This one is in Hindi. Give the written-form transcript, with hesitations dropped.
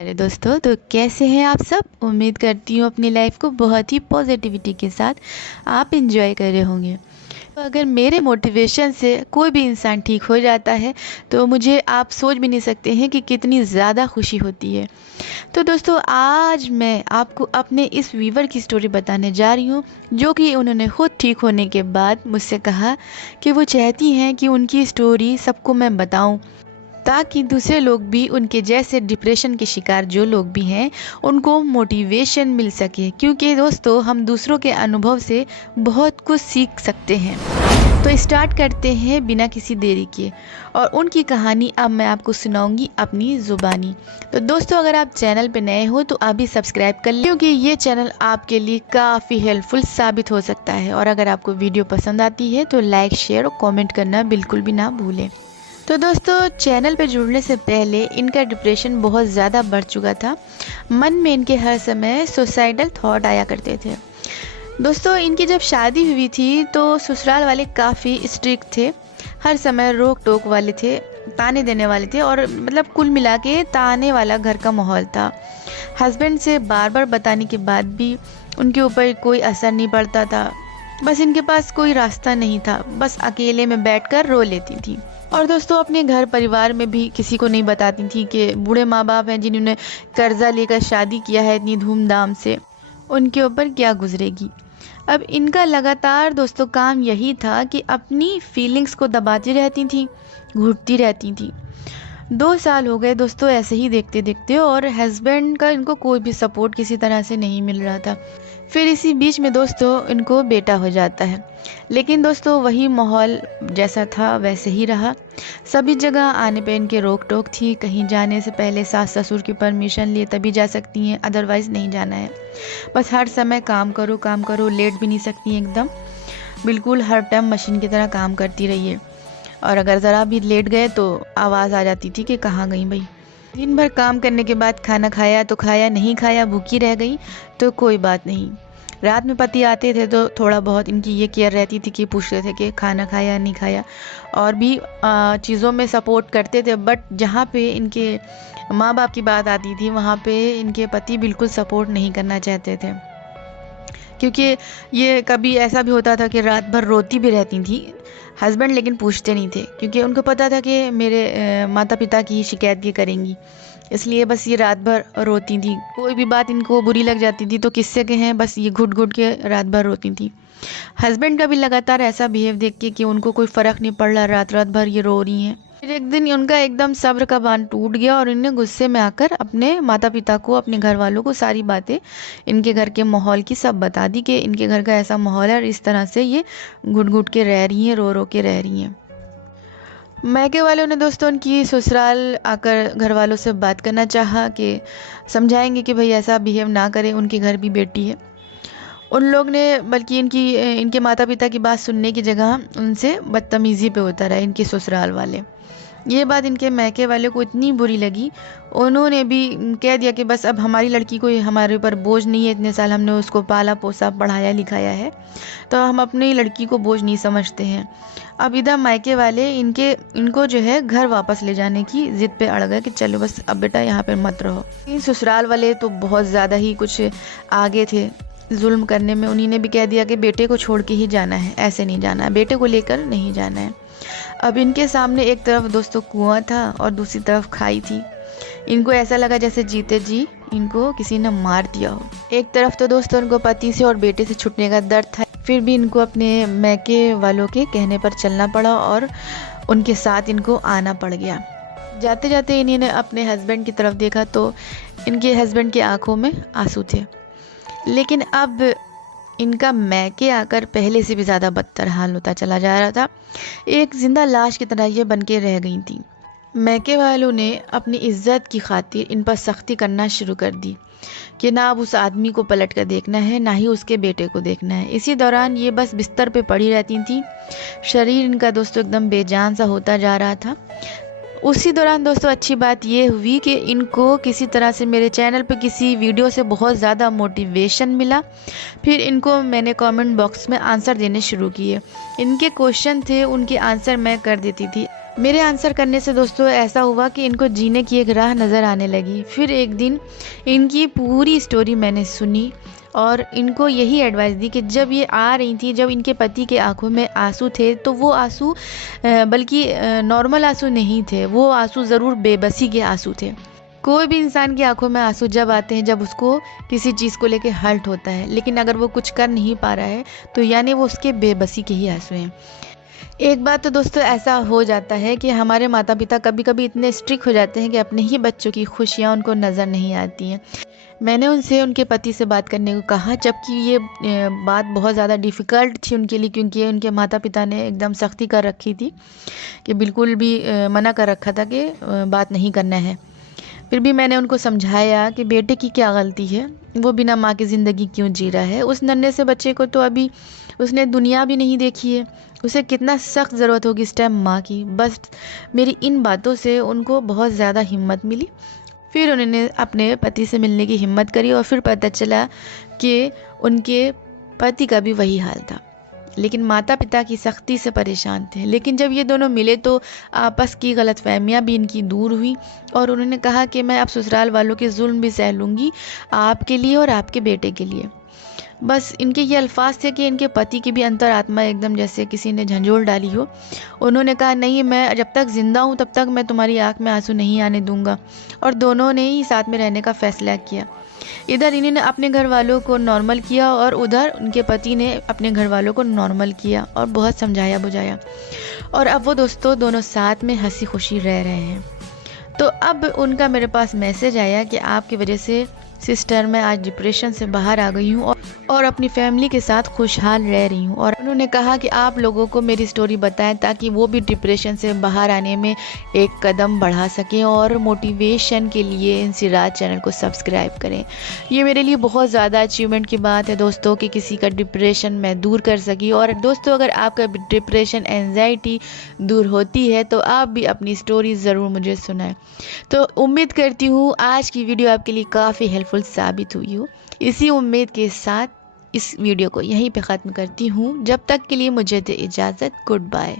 अरे दोस्तों, तो कैसे हैं आप सब। उम्मीद करती हूँ अपनी लाइफ को बहुत ही पॉजिटिविटी के साथ आप इंजॉय कर रहे होंगे। तो अगर मेरे मोटिवेशन से कोई भी इंसान ठीक हो जाता है तो मुझे आप सोच भी नहीं सकते हैं कि कितनी ज़्यादा खुशी होती है। तो दोस्तों, आज मैं आपको अपने इस वीवर की स्टोरी बताने जा रही हूँ, जो कि उन्होंने खुद ठीक होने के बाद मुझसे कहा कि वो चाहती हैं कि उनकी स्टोरी सबको मैं बताऊँ, ताकि दूसरे लोग भी, उनके जैसे डिप्रेशन के शिकार जो लोग भी हैं, उनको मोटिवेशन मिल सके। क्योंकि दोस्तों, हम दूसरों के अनुभव से बहुत कुछ सीख सकते हैं। तो स्टार्ट करते हैं बिना किसी देरी के, और उनकी कहानी अब मैं आपको सुनाऊंगी अपनी ज़ुबानी। तो दोस्तों, अगर आप चैनल पे नए हो तो अभी सब्सक्राइब कर लें, क्योंकि ये चैनल आपके लिए काफ़ी हेल्पफुल साबित हो सकता है। और अगर आपको वीडियो पसंद आती है तो लाइक, शेयर और कॉमेंट करना बिल्कुल भी ना भूलें। तो दोस्तों, चैनल पे जुड़ने से पहले इनका डिप्रेशन बहुत ज़्यादा बढ़ चुका था। मन में इनके हर समय सुसाइडल थॉट आया करते थे। दोस्तों, इनकी जब शादी हुई थी तो ससुराल वाले काफ़ी स्ट्रिक्ट थे, हर समय रोक टोक वाले थे, ताने देने वाले थे, और मतलब कुल मिला के ताने वाला घर का माहौल था। हस्बैंड से बार बार बताने के बाद भी उनके ऊपर कोई असर नहीं पड़ता था। बस इनके पास कोई रास्ता नहीं था, बस अकेले में बैठकर रो लेती थी। और दोस्तों, अपने घर परिवार में भी किसी को नहीं बताती थी कि बूढ़े माँ बाप हैं जिन्होंने कर्जा लेकर शादी किया है इतनी धूमधाम से, उनके ऊपर क्या गुजरेगी। अब इनका लगातार दोस्तों काम यही था कि अपनी फीलिंग्स को दबाती रहती थी, घुटती रहती थी। 2 साल हो गए दोस्तों ऐसे ही देखते देखते, और हस्बैंड का इनको कोई भी सपोर्ट किसी तरह से नहीं मिल रहा था। फिर इसी बीच में दोस्तों इनको बेटा हो जाता है। लेकिन दोस्तों, वही माहौल जैसा था वैसे ही रहा। सभी जगह आने पे इनके रोक टोक थी। कहीं जाने से पहले सास ससुर की परमिशन लिए तभी जा सकती हैं, अदरवाइज़ नहीं जाना है। बस हर समय काम करो काम करो, लेट भी नहीं सकती हैं एकदम, बिल्कुल हर टाइम मशीन की तरह काम करती रहिए। और अगर ज़रा भी लेट गए तो आवाज़ आ जाती थी कि कहाँ गई भाई। दिन भर काम करने के बाद खाना खाया तो खाया, नहीं खाया भूखी रह गई तो कोई बात नहीं। रात में पति आते थे तो थोड़ा बहुत इनकी ये केयर रहती थी कि पूछते थे कि खाना खाया नहीं खाया, और भी चीज़ों में सपोर्ट करते थे। बट जहाँ पे इनके माँ बाप की बात आती थी वहाँ पे इनके पति बिल्कुल सपोर्ट नहीं करना चाहते थे। क्योंकि ये कभी ऐसा भी होता था कि रात भर रोती भी रहती थी हस्बैंड, लेकिन पूछते नहीं थे, क्योंकि उनको पता था कि मेरे माता पिता की शिकायत ये करेंगी, इसलिए बस ये रात भर रोती थी। कोई भी बात इनको बुरी लग जाती थी तो किससे कहें, बस ये घुट घुट के रात भर रोती थी। हस्बैंड का भी लगातार ऐसा बिहेव देख के कि उनको कोई फ़र्क नहीं पड़ रहा, रात रात भर ये रो रही हैं। फिर एक दिन उनका एकदम सब्र का बांध टूट गया, और इन्हें गुस्से में आकर अपने माता पिता को, अपने घर वालों को सारी बातें, इनके घर के माहौल की सब बता दी कि इनके घर का ऐसा माहौल है और इस तरह से ये घुट घुट के रह रही हैं, रो रो के रह रही हैं। मायके वालों ने दोस्तों उनकी ससुराल आकर घर वालों से बात करना चाहा कि समझाएंगे कि भाई ऐसा बिहेव ना करें, उनके घर भी बेटी है। उन लोग ने बल्कि इनके माता पिता की बात सुनने की जगह उनसे बदतमीज़ी पे उतर आए इनके ससुराल वाले। ये बात इनके मायके वाले को इतनी बुरी लगी, उन्होंने भी कह दिया कि बस अब हमारी लड़की को हमारे ऊपर बोझ नहीं है, इतने साल हमने उसको पाला पोसा पढ़ाया लिखाया है, तो हम अपनी लड़की को बोझ नहीं समझते हैं। अब इधर मायके वाले इनको जो है घर वापस ले जाने की ज़िद पे अड़ गए कि चलो बस अब बेटा यहाँ पर मत रहो। इन ससुराल वाले तो बहुत ज़्यादा ही कुछ आगे थे जुल्म करने में। उन्हीं ने भी कह दिया कि बेटे को छोड़ के ही जाना है, ऐसे नहीं जाना है, बेटे को लेकर नहीं जाना है। अब इनके सामने एक तरफ दोस्तों कुआं था और दूसरी तरफ खाई थी। इनको ऐसा लगा जैसे जीते जी इनको किसी ने मार दिया हो। एक तरफ तो दोस्तों उनको पति से और बेटे से छूटने का दर्द था, फिर भी इनको अपने मैके वालों के कहने पर चलना पड़ा और उनके साथ इनको आना पड़ गया। जाते जाते इन्हीं ने अपने हस्बैंड की तरफ देखा तो इनके हस्बैंड की आंखों में आंसू थे। लेकिन अब इनका मैके आकर पहले से भी ज़्यादा बदतर हाल होता चला जा रहा था। एक जिंदा लाश की तरह ये बन के रह गई थी। मैके वालों ने अपनी इज्जत की खातिर इन पर सख्ती करना शुरू कर दी कि ना अब उस आदमी को पलट कर देखना है, ना ही उसके बेटे को देखना है। इसी दौरान ये बस बिस्तर पे पड़ी रहती थी। शरीर इनका दोस्तों एकदम बेजान सा होता जा रहा था। उसी दौरान दोस्तों अच्छी बात ये हुई कि इनको किसी तरह से मेरे चैनल पे किसी वीडियो से बहुत ज़्यादा मोटिवेशन मिला। फिर इनको मैंने कमेंट बॉक्स में आंसर देने शुरू किए। इनके क्वेश्चन थे, उनके आंसर मैं कर देती थी। मेरे आंसर करने से दोस्तों ऐसा हुआ कि इनको जीने की एक राह नज़र आने लगी। फिर एक दिन इनकी पूरी स्टोरी मैंने सुनी और इनको यही एडवाइस दी कि जब ये आ रही थी, जब इनके पति के आंखों में आंसू थे, तो वो आंसू बल्कि नॉर्मल आंसू नहीं थे, वो आंसू ज़रूर बेबसी के आंसू थे। कोई भी इंसान की आंखों में आंसू जब आते हैं जब उसको किसी चीज़ को लेके हर्ट होता है, लेकिन अगर वो कुछ कर नहीं पा रहा है तो यानी वो उसके बेबसी के ही आंसू हैं। एक बात तो दोस्तों ऐसा हो जाता है कि हमारे माता पिता कभी कभी इतने स्ट्रिक्ट हो जाते हैं कि अपने ही बच्चों की खुशियाँ उनको नज़र नहीं आती हैं। मैंने उनसे उनके पति से बात करने को कहा, जबकि ये बात बहुत ज़्यादा डिफ़िकल्ट थी उनके लिए, क्योंकि उनके माता पिता ने एकदम सख्ती कर रखी थी कि बिल्कुल भी मना कर रखा था कि बात नहीं करना है। फिर भी मैंने उनको समझाया कि बेटे की क्या गलती है, वो बिना माँ की ज़िंदगी क्यों जी रहा है। उस नन्हे से बच्चे को तो अभी उसने दुनिया भी नहीं देखी है, उसे कितना सख्त ज़रूरत होगी इस टाइम माँ की। बस मेरी इन बातों से उनको बहुत ज़्यादा हिम्मत मिली। फिर उन्होंने अपने पति से मिलने की हिम्मत करी और फिर पता चला कि उनके पति का भी वही हाल था, लेकिन माता पिता की सख्ती से परेशान थे। लेकिन जब ये दोनों मिले तो आपस की गलतफहमियां भी इनकी दूर हुई और उन्होंने कहा कि मैं अब ससुराल वालों के जुल्म भी सह लूँगी, आपके लिए और आपके बेटे के लिए। बस इनके ये अल्फाज थे कि इनके पति की भी अंतरात्मा एकदम जैसे किसी ने झंझोड़ डाली हो। उन्होंने कहा, नहीं, मैं जब तक ज़िंदा हूँ तब तक मैं तुम्हारी आँख में आंसू नहीं आने दूंगा। और दोनों ने ही साथ में रहने का फ़ैसला किया। इधर इन्होंने अपने घर वालों को नॉर्मल किया और उधर उनके पति ने अपने घर वालों को नॉर्मल किया और बहुत समझाया बुझाया, और अब वो दोस्तों दोनों साथ में हंसी खुशी रह रहे हैं। तो अब उनका मेरे पास मैसेज आया कि आपकी वजह से सिस्टर मैं आज डिप्रेशन से बाहर आ गई हूँ और अपनी फैमिली के साथ खुशहाल रह रही हूँ। और उन्होंने कहा कि आप लोगों को मेरी स्टोरी बताएं ताकि वो भी डिप्रेशन से बाहर आने में एक कदम बढ़ा सकें, और मोटिवेशन के लिए इंसिराज चैनल को सब्सक्राइब करें। ये मेरे लिए बहुत ज़्यादा अचीवमेंट की बात है दोस्तों कि किसी का डिप्रेशन मैं दूर कर सकी। और दोस्तों अगर आपका डिप्रेशन एंजाइटी दूर होती है तो आप भी अपनी स्टोरी ज़रूर मुझे सुनाएं। तो उम्मीद करती हूँ आज की वीडियो आपके लिए काफ़ी हेल्पफुल साबित हुई हो। इसी उम्मीद के साथ इस वीडियो को यहीं पे ख़त्म करती हूँ। जब तक के लिए मुझे दे इजाज़त। Good bye.